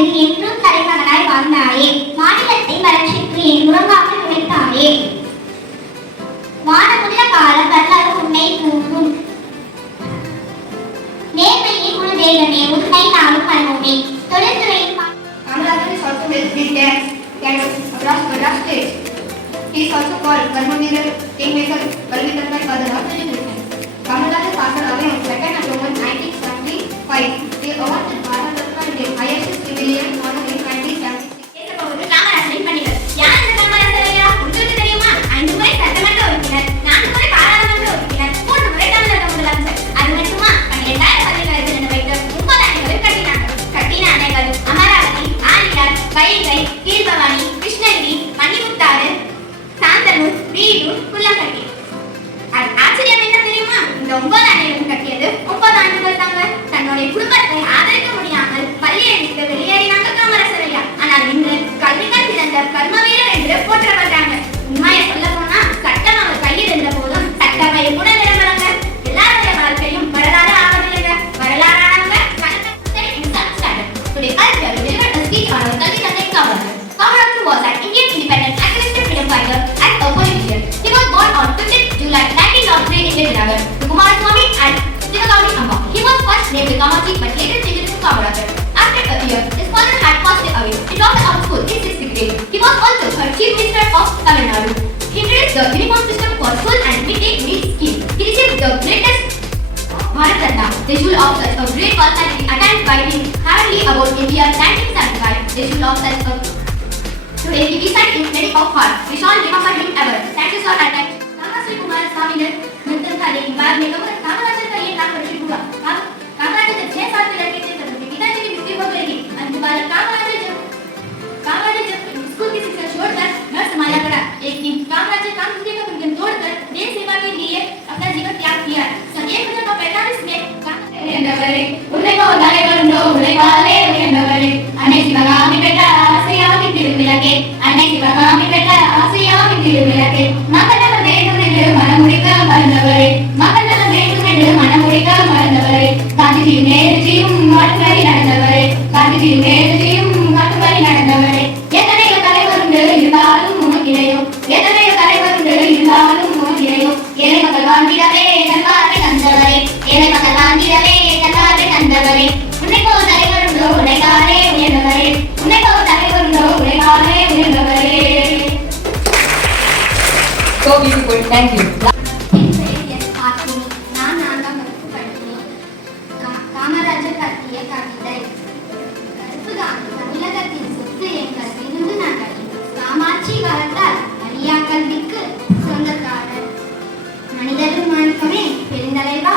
மண்ணில் என்றும் தலைமகனாய் வாழ்ந்தாயே. மாநிலத்தை வளர்ச்சிக்கு உறங்காமல் உழைத்தாயே. வானமுள்ள காலம் வரலாறு உன்னை கூறும். நேர்மையின் முழு தேகமே உன்னை நாளும் மனமுமே. தொழில்துறையின் Kamaraj is also been across states. He is also called Karmaveer, Kingmaker, well-written by father of education. Kamaraj passed away on 2nd October 1975. He awarded Bharat Ratna in the highest civilian honor in 1976. காமராஜரின் பணிகள். யார் இந்த காமராஜர் ஐயா? உங்களுக்கு தெரியுமா? 5 முறை சட்டமன்ற உறுப்பினர், 4 முறை பாராளுமன்ற உறுப்பினர், 3 முறை தமிழக முதலமைச்சர். அது மட்டுமா? 12,000 பள்ளிகளை திறந்து வைத்து 30 அணைகள் கட்டினாங்க. கட்டின அணைகள் அமராவதி, ஆழியார், வைகை, கீழ்பவானி, கிருஷ்ணகிரி, மணிமுத்தாறு, சாந்தனூர், வீடூர், குள்ளம்பட்டி. ஆச்சரியம் என்ன தெரியுமா? இந்த 9 அணைகளும் கட்டியது 30 ஆண்டுகள் தாங்க. தன்னுடைய குடும்பத்தை ஆதரிக்க முடியாமல் பள்ளியை விட்டு வெளியேறினாங்க காமராஜர் ஐயா. ஆனால் இன்று கல்விகள் சிறந்த கர்மவீரர் என்று போற்றப்படுறாங்க. உண்மையை சொல்ல போனா சட்டம் அவர் கையில் இருந்த போதும் சட்டவை கூட நிரம்புறாங்க. எல்லாருடைய வாழ்க்கையும் வரலாறு ஆவதில்லைங்க. வரலாறானவங்க Today I will deliver a speech on our Kalvi Thanai Kamaraj. Kamaraj was an Indian independent activist and freedom fighter and a politician. He was born on 15th July 1903 in Vijayanagar to Kumaraswamy and Sivagami Amma. He was first named Kamaji but later changed to Kamaraj. After a year, his father had passed away. He dropped out of school in 6th grade. He was also a chief minister of Tamil Nadu. He introduced the uniform system for school and midday meal scheme. He received the greatest Bharat Ratna. They should of such a great personality attacked by him hardly about India 1975. They should of such a today he resides in many of heart. We shall remember him ever. Thank you sir and thank you. Kamaraj Kumaraswamy ने निर्धन था लेकिन बाद में कामराज का ये नाम प्रसिद्ध हुआ. कामराज जब 6 साल के लड़के थे तब उनके पिताजी की मृत्यु हो गई थी. अंत बालक कामराज जब स्कूल की शिक्षा छोड़कर घर संभाला पड़ा. एक दिन कामराज ने काम धंधे का बंधन तोड़कर देश सेवा के लिए अपना जीवन त्याग किया. सन 1945 में உன்னைக்கோ தலைவருண்டோ உழைக்காலே உயர்ந்தவரே. அன்னை சிவகாமி பெற்ற ஆசையாவின் திருவிளக்கே, அன்னை சிவகாமி பெற்ற ஆசையாவின் திருவிளக்கே. மக்கள் நலம் வேண்டும் என்று மனமுடிக்க மறந்தவரே, மக்கள் நலம் வேண்டும் என்று மனமுடிக்க மறந்தவரே. காந்திஜியும் நேருஜியும் காட்டுவழி நடந்தவரே, காந்திஜியும் நேருஜியும் காட்டுவழி நடந்தவரே. எத்தனையோ தலைவருண்டு இருந்தாலும் உமக்கிடையோ, எத்தனையோ தலைவருண்டு இருந்தாலும் உமக்கிடையோ. ஏழை மக்கள் வாழ்ந்திடவே நல்வாழ்வை தந்தவரே, ஏழை மக்கள் வாழ்ந்திடவே நல்வாழ்வை தந்தவரே. உன்னைக்கோ தலைவருண்டோ உழைக்காலே உயர்ந்தவரே, உன்னைக்கோ தலைவருண்டோ உழைக்காலே உயர்ந்தவரே. So beautiful, thank you. Kamarajar கட்டிய கவிதை. கருப்பு காந்தி தமிழகத்தின் சொத்து எங்கள் விருந்து நகரின் காமாட்சி வளர்த்தால் அழியா கல்விக்கு சொந்தக்காரர். மனிதரும் மாணிக்கமே பெருந்தலைவா